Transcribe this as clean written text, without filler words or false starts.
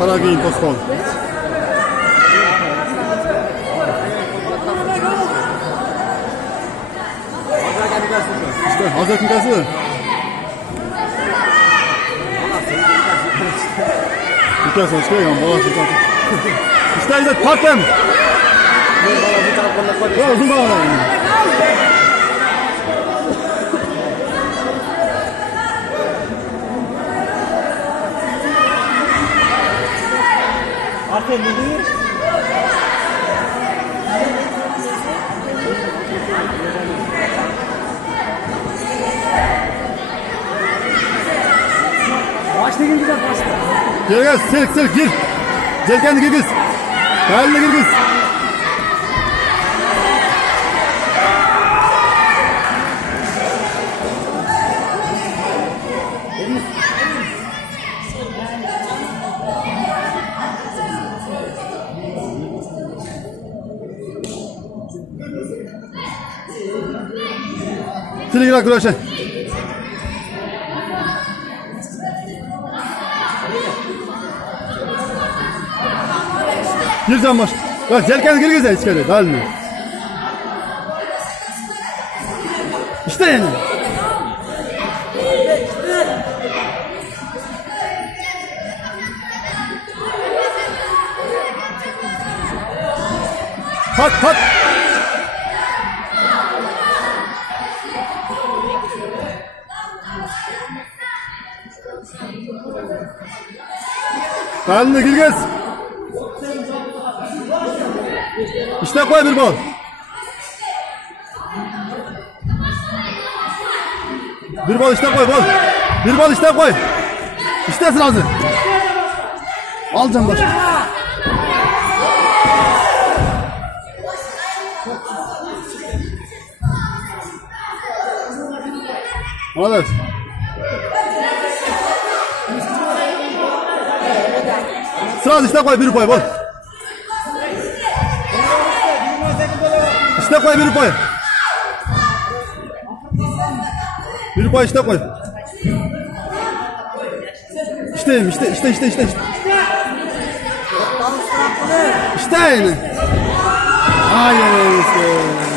Saragin Toshkent. İşte hazır kimkası? Kimkası hoş geldin balası. İşte tatlım. Ya uzun bağlı. Aferin müdür. Başta gel güzel başta. Gel selk gir. Jelkeni girgiz. Belli girgiz. Silikler kuruşun. Gireceğim baş. Bak jelkeni girgiz içeri. Dalma. İşte yani. Pat. Kalını girgiz. İşte koy bir bol. Bir bol işte koy bol. Bir bol işte koy. İştesin hazır. Alacağım başka. Hadi. Sırası işte koy bir koy bol. İşte koy bir koy. Bir koy işte koy. İşte. İşte yani. Hayır.